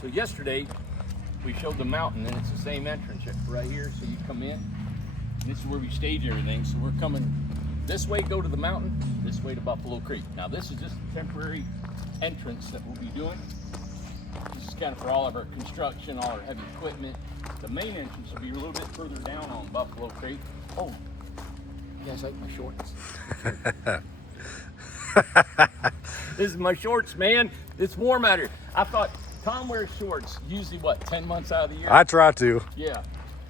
So yesterday, we showed the mountain, and it's the same entrance right here. So you come in, and this is where we stage everything. So we're coming this way, go to the mountain, this way to Buffalo Creek. Now this is just a temporary entrance that we'll be doing. This is kind of for all of our construction, all our heavy equipment. The main entrance will be a little bit further down on Buffalo Creek. Oh, you guys like my shorts? This is my shorts, man. It's warm out here. I thought Tom wears shorts usually, what, 10 months out of the year? I try to. Yeah.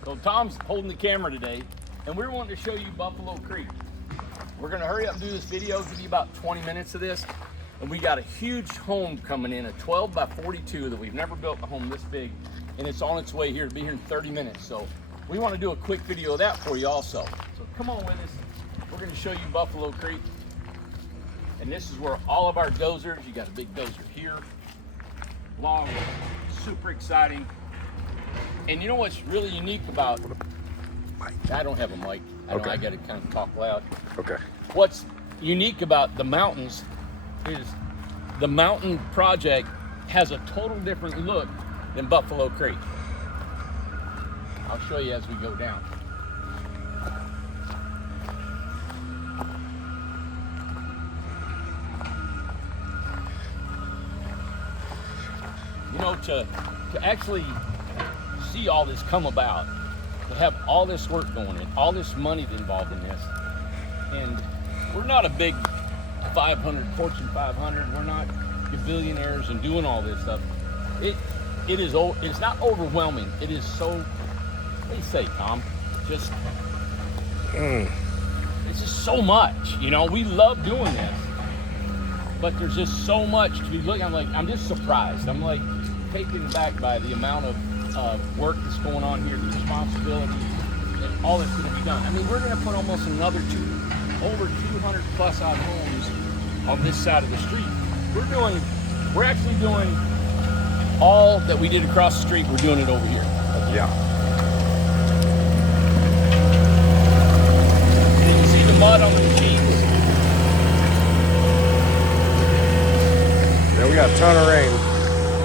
So Tom's holding the camera today, and we're wanting to show you Buffalo Creek. We're going to hurry up and do this video. Give you about 20 minutes of this. And we got a huge home coming in, a 12 by 42 that we've never built a home this big. And it's on its way here to be here in 30 minutes. So we want to do a quick video of that for you also. So come on with us. We're going to show you Buffalo Creek. And this is where all of our dozers, you got a big dozer here, long, super exciting. And you know what's really unique about, I don't have a mic. I got to kind of talk loud. Okay. What's unique about the mountains is the mountain project has a total different look than Buffalo Creek. I'll show you as we go down. You know, to actually see all this come about, to have all this work going in, all this money involved in this, and we're not a big 500, Fortune 500, we're not billionaires and doing all this stuff. It's not overwhelming. It is so, what do you say, Tom? Just, it's just so much, you know, we love doing this, but there's just so much to be looking. I'm just surprised. I'm like taken aback by the amount of work that's going on here, the responsibility, and all that's going to be done. I mean, we're going to put almost another over 200 plus odd homes on this side of the street. We're actually doing all that we did across the street. We're doing it over here. Yeah. And you see the mud on the machines? Yeah, we got a ton of rain.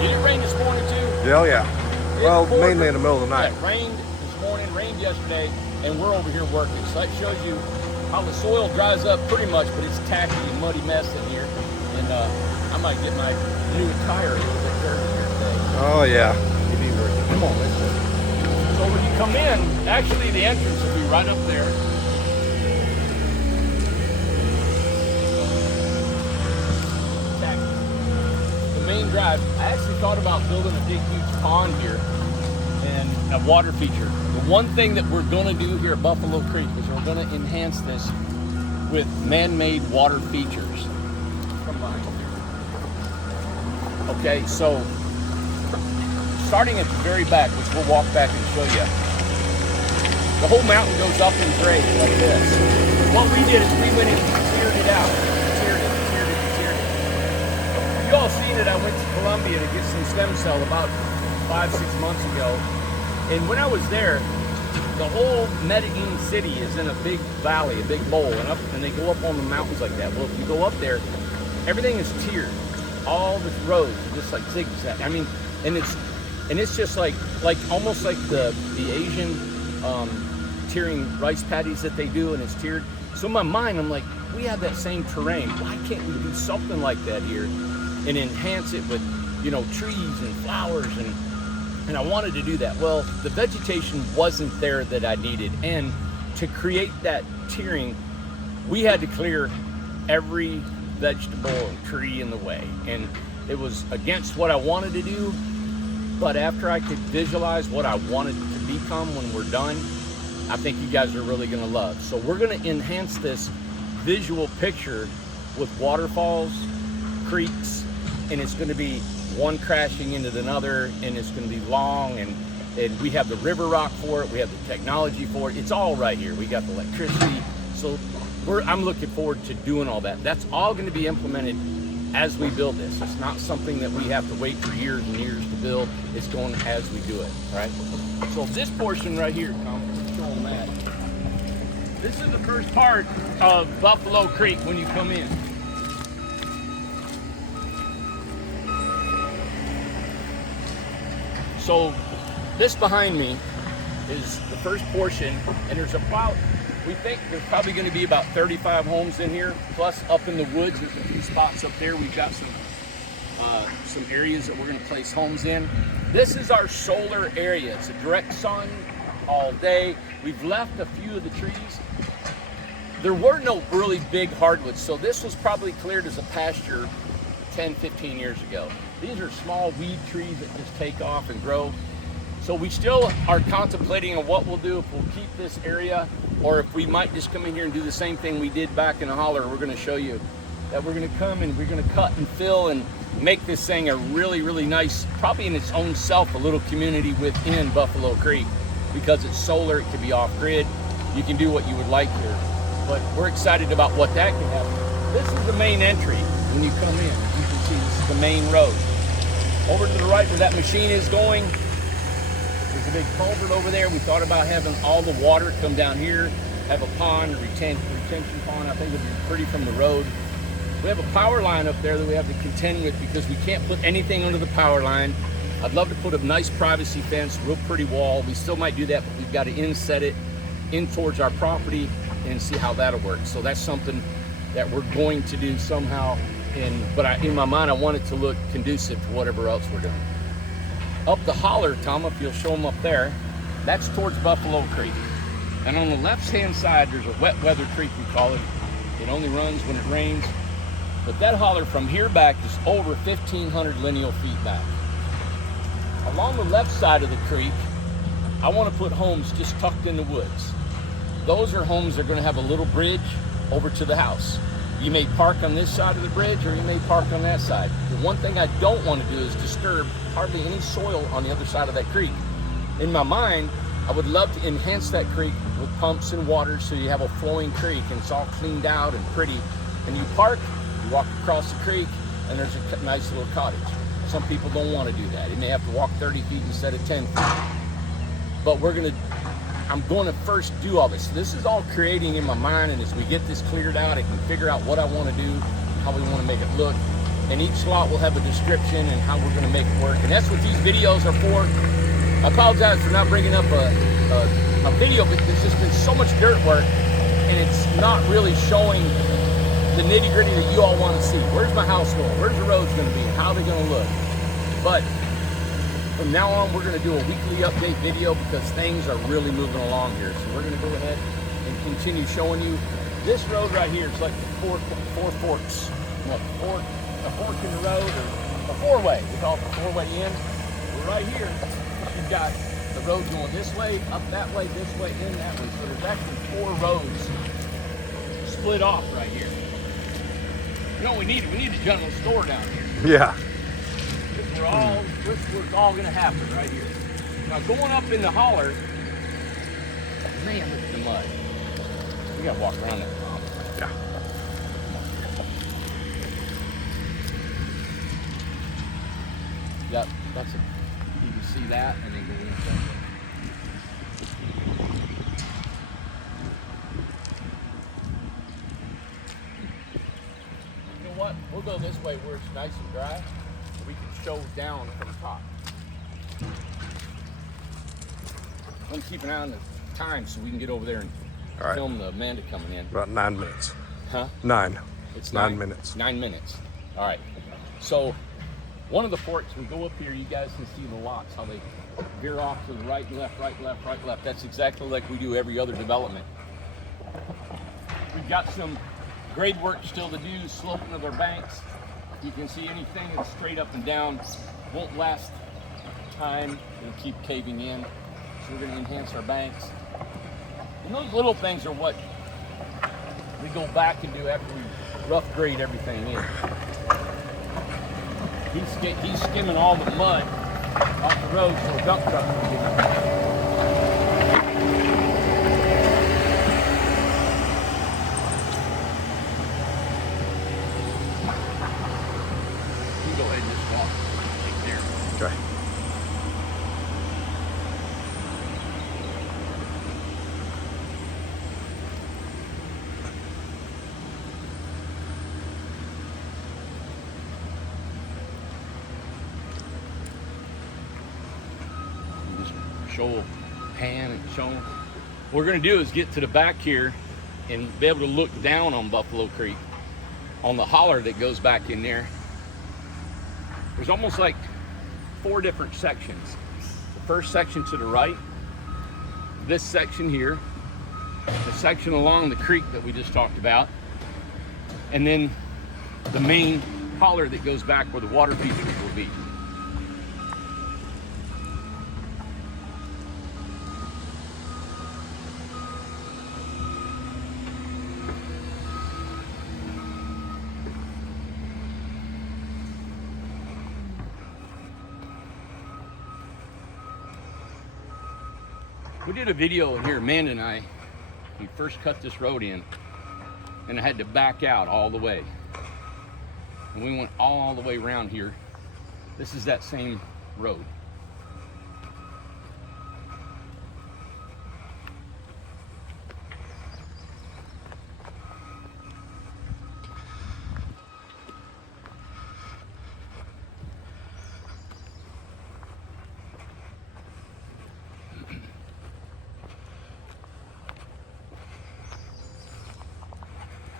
Did it rain this morning too? Yeah, yeah. Well, mainly in the middle of the night. Yeah, rained this morning, rained yesterday, and we're over here working. So that shows you how the soil dries up pretty much, but it's tacky and muddy mess in here. And I might get my new attire a little bit dirty here today. Oh, yeah. Maybe working. Come on, let's go. So when you come in, actually the entrance will be right up there. Tacky. The main drive. I actually thought about building a big, huge pond here and a water feature. The one thing that we're going to do here at Buffalo Creek is we're going to enhance this with man-made water features. Come behind here. Okay, so starting at the very back, which we'll walk back and show you, the whole mountain goes up in grade like this. What we did is we went in and tiered it out. Tiered it. You all seen it. I went to Colombia to get some stem cell about 5-6 months ago. And when I was there, the whole Medellin city is in a big valley, a big bowl, and they go up on the mountains like that. Well, if you go up there, everything is tiered. All the roads are just like zigzag. I mean, and it's just like almost like the Asian tiering rice paddies that they do, and it's tiered. So in my mind, I'm like, we have that same terrain. Why can't we do something like that here and enhance it with, you know, trees and flowers and I wanted to do that. Well, the vegetation wasn't there that I needed. And to create that tiering, we had to clear every vegetable and tree in the way. And it was against what I wanted to do. But after I could visualize what I wanted to become when we're done, I think you guys are really gonna love. So we're gonna enhance this visual picture with waterfalls, creeks, and it's gonna be one crashing into another, and it's going to be long, and we have the river rock for it, we have the technology for it. It's all right here. We got the electricity, so I'm looking forward to doing all that. That's all going to be implemented as we build this. It's not something that we have to wait for years and years to build. It's going as we do it, right? So this portion right here, Tom, show them that. This is the first part of Buffalo Creek when you come in. So this behind me is the first portion, and there's about, we think there's probably going to be about 35 homes in here, plus up in the woods, there's a few spots up there. We've got some areas that we're going to place homes in. This is our solar area. It's a direct sun all day. We've left a few of the trees. There were no really big hardwoods, so this was probably cleared as a pasture 10, 15 years ago. These are small weed trees that just take off and grow. So we still are contemplating on what we'll do, if we'll keep this area or if we might just come in here and do the same thing we did back in the holler. We're going to show you that we're going to come and we're going to cut and fill and make this thing a really, really nice, probably in its own self, a little community within Buffalo Creek, because it's solar, it can be off grid, you can do what you would like here. But we're excited about what that can happen. This is the main entry when you come in. As you can see, this is the main road. Over to the right where that machine is going, there's a big culvert over there. We thought about having all the water come down here, have a pond, a retention pond. I think it would be pretty from the road. We have a power line up there that we have to contend with because we can't put anything under the power line. I'd love to put a nice privacy fence, real pretty wall. We still might do that, but we've got to inset it in towards our property and see how that'll work. So that's something that we're going to do somehow. But in my mind, I want it to look conducive to whatever else we're doing. Up the holler, Tom, if you'll show them up there, that's towards Buffalo Creek. And on the left-hand side, there's a wet weather creek, we call it. It only runs when it rains. But that holler from here back is over 1,500 lineal feet back. Along the left side of the creek, I want to put homes just tucked in the woods. Those are homes that are going to have a little bridge over to the house. You may park on this side of the bridge or you may park on that side. The one thing I don't want to do is disturb hardly any soil on the other side of that creek. In my mind, I would love to enhance that creek with pumps and water so you have a flowing creek and it's all cleaned out and pretty. And you park, you walk across the creek, and there's a nice little cottage. Some people don't want to do that. They may have to walk 30 feet instead of 10 feet. But I'm going to first do all this. This is all creating in my mind, and as we get this cleared out, I can figure out what I want to do, how we want to make it look. And each lot will have a description and how we're going to make it work. And that's what these videos are for. I apologize for not bringing up a video, but there's just been so much dirt work, and it's not really showing the nitty-gritty that you all want to see. Where's my house going? Where's the roads going to be? How are they going to look? But from now on, we're going to do a weekly update video because things are really moving along here. So we're going to go ahead and continue showing you this road right here. It's like the four forks. What, a fork in the road, or a four-way. We call it the four-way in. We're right here. You've got the road going this way, up that way, this way, in that way. So there's actually 4 roads split off right here. You know what we need? We need a general store down here. Yeah. This is where it's all going to happen right here. Now going up in the holler, man, look at the mud. We got to walk around that. Yeah. Yep, you can see that and then go in that way. You know what? We'll go this way where it's nice and dry. We can show down from the top. I'm keeping an eye on the time so we can get over there and film the Amanda coming in. About 9 minutes. Huh? 9. It's 9 minutes. 9 minutes. All right. So one of the forks, we go up here, you guys can see the lots, how they veer off to the right, left, right, left, right, left. That's exactly like we do every other development. We've got some grade work still to do, sloping of our banks. You can see anything that's straight up and down won't last time. It'll keep caving in. So we're going to enhance our banks. And those little things are what we go back and do after we rough grade everything in. He's skimming all the mud off the road so a dump truck can get in. Go ahead and just walk right there. Okay. show a pan and show them. What we're gonna do is get to the back here and be able to look down on Buffalo Creek, on the holler that goes back in there. There's almost like 4 different sections. The first section to the right, this section here, the section along the creek that we just talked about, and then the main holler that goes back where the water features will be. We did a video here, Amanda and I, we first cut this road in, and I had to back out all the way. And we went all the way around here. This is that same road.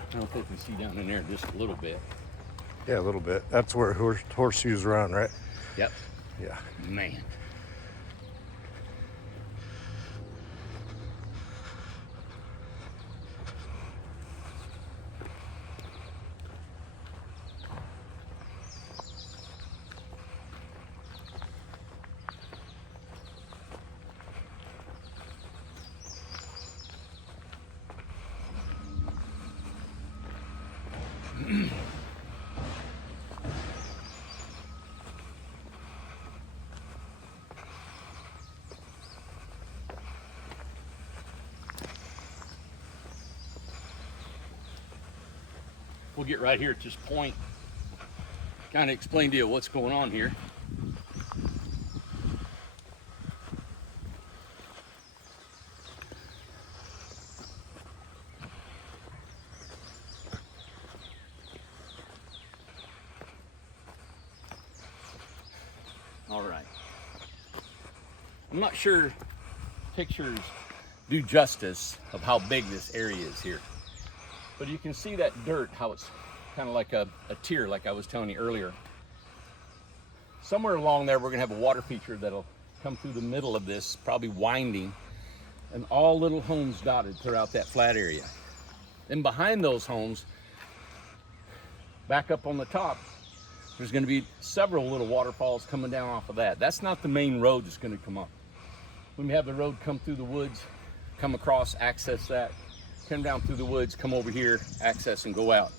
I don't think we see down in there just a little bit. Yeah, a little bit. That's where horseshoes run, right? Yep. Yeah. Man. We'll get right here at this point, kind of explain to you what's going on here. All right. I'm not sure pictures do justice of how big this area is here. But you can see that dirt, how it's kind of like a tier, like I was telling you earlier. Somewhere along there, we're gonna have a water feature that'll come through the middle of this, probably winding, and all little homes dotted throughout that flat area. Then behind those homes, back up on the top, there's gonna be several little waterfalls coming down off of that. That's not the main road that's gonna come up. When we have the road come through the woods, come across, access that, come down through the woods, come over here, access and go out.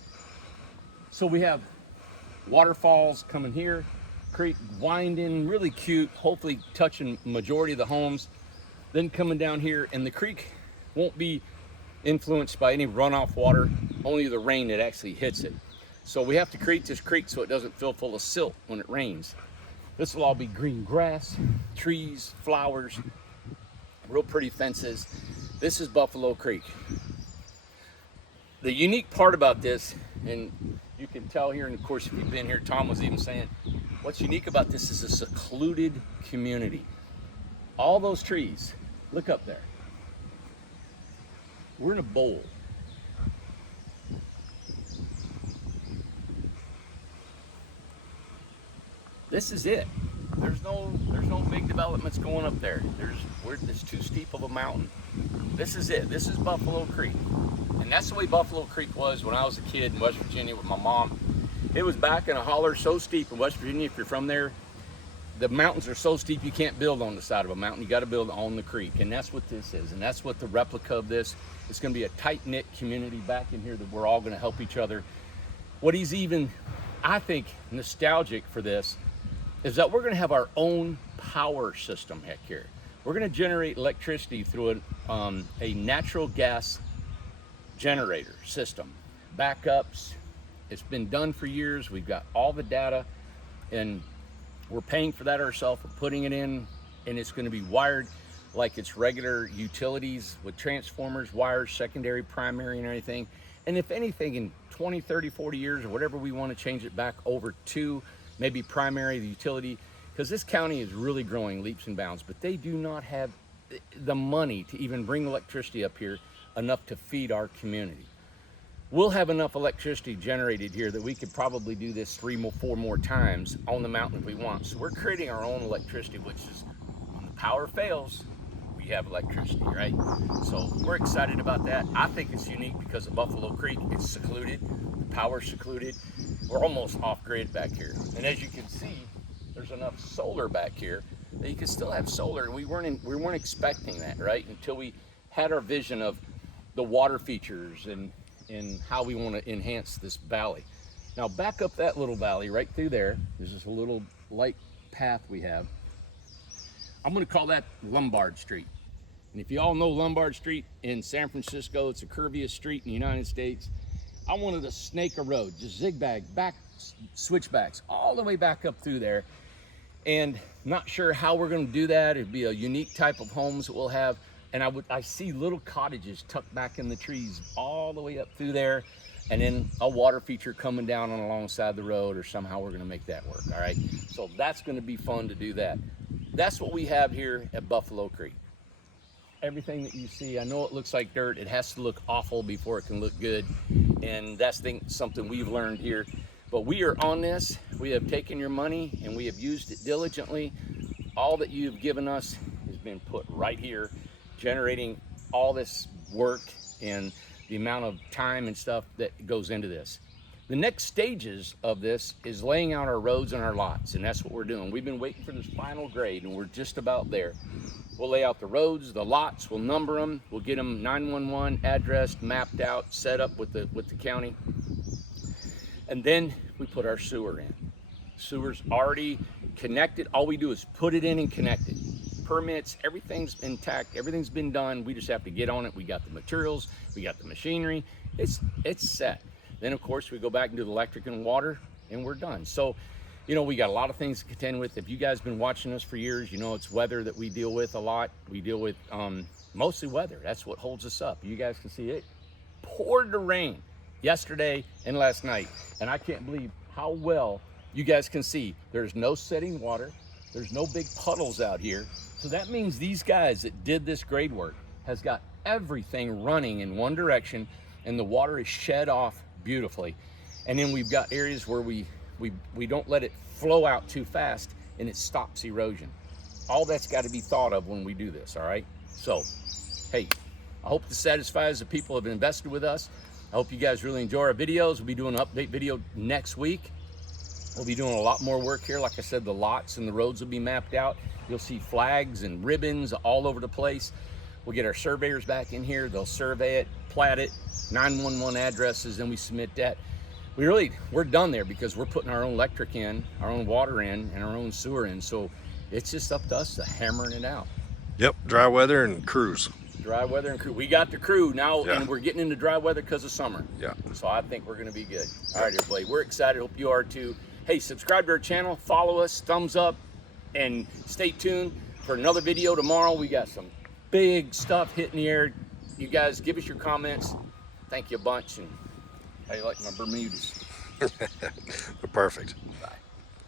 So we have waterfalls coming here, creek winding, really cute, hopefully touching majority of the homes. Then coming down here, and the creek won't be influenced by any runoff water, only the rain that actually hits it. So we have to create this creek so it doesn't fill full of silt when it rains. This will all be green grass, trees, flowers, real pretty fences. This is Buffalo Creek. The unique part about this, and you can tell here, and of course if you've been here, Tom was even saying, what's unique about this is a secluded community. All those trees, look up there. We're in a bowl. This is it. There's no big developments going up there. It's too steep of a mountain. This is it. This is Buffalo Creek. And that's the way Buffalo Creek was when I was a kid in West Virginia with my mom. It was back in a holler so steep in West Virginia, if you're from there, the mountains are so steep you can't build on the side of a mountain. You got to build on the creek. And that's what this is. And that's what the replica of this. It's going to be a tight-knit community back in here that we're all going to help each other. What he's even, I think, nostalgic for this is that we're going to have our own power system heck here. We're going to generate electricity through a natural gas generator system. Backups, it's been done for years. We've got all the data, and we're paying for that ourselves. We're putting it in, and it's going to be wired like it's regular utilities with transformers, wires, secondary, primary, and everything. And if anything, in 20, 30, 40 years, or whatever we want to change it back over to, maybe primary, the utility, because this county is really growing leaps and bounds, but they do not have the money to even bring electricity up here enough to feed our community. We'll have enough electricity generated here that we could probably do this 3 or 4 more times on the mountain if we want. So we're creating our own electricity, which is when the power fails, we have electricity, right? So we're excited about that. I think it's unique because of Buffalo Creek. It's secluded, the power's secluded. We're almost off grid back here. And as you can see, there's enough solar back here that you can still have solar. And we weren't expecting that, right? Until we had our vision of the water features and how we want to enhance this valley. Now back up that little valley right through there. There's just a little light path we have. I'm going to call that Lombard Street. And if you all know Lombard Street in San Francisco, it's the curviest street in the United States. I wanted to snake a road, just zigzag, back, switchbacks, all the way back up through there. And not sure how we're going to do that. It'd be a unique type of homes that we'll have. And I see little cottages tucked back in the trees all the way up through there, and then a water feature coming down on alongside the road, or somehow we're going to make that work. All right, so that's going to be fun to do that. That's what we have here at Buffalo Creek. Everything that you see, I know it looks like dirt. It has to look awful before it can look good, and that's something we've learned here. But we are on this. We have taken your money and we have used it diligently. All that you've given us has been put right here, generating all this work and the amount of time and stuff that goes into this. The next stages of this is laying out our roads and our lots, and that's what we're doing. We've been waiting for this final grade, and we're just about there. We'll lay out the roads, the lots, we'll number them, we'll get them 911 addressed, mapped out, set up with the county, and then we put our sewer in. Sewer's already connected. All we do is put it in and connect it. Permits, everything's intact, everything's been done. We just have to get on it. We got the materials, we got the machinery, it's set. Then of course we go back and do the electric and water, and we're done. So, you know, we got a lot of things to contend with. If you guys been watching us for years, you know it's weather that we deal with a lot. We deal with mostly weather. That's what holds us up. You guys can see it poured the rain yesterday and last night, and I can't believe how well you guys can see. There's no setting water, there's no big puddles out here. So that means these guys that did this grade work has got everything running in one direction, and the water is shed off beautifully. And then we've got areas where we don't let it flow out too fast, and it stops erosion. All that's got to be thought of when we do this, all right? So, hey, I hope this satisfies the people who have invested with us. I hope you guys really enjoy our videos. We'll be doing an update video next week. We'll be doing a lot more work here. Like I said, the lots and the roads will be mapped out. You'll see flags and ribbons all over the place. We'll get our surveyors back in here. They'll survey it, plat it, 911 addresses, then we submit that. We're done there because we're putting our own electric in, our own water in, and our own sewer in. So it's just up to us to hammering it out. Yep, dry weather and cruise. Dry weather and crew. We got the crew now, yeah. And we're getting into dry weather because of summer. Yeah. So I think we're going to be good. All right, everybody. We're excited. Hope you are too. Hey, subscribe to our channel, follow us, thumbs up, and stay tuned for another video tomorrow. We got some big stuff hitting the air. You guys give us your comments. Thank you a bunch. And how you like my Bermudas? They're perfect. Bye.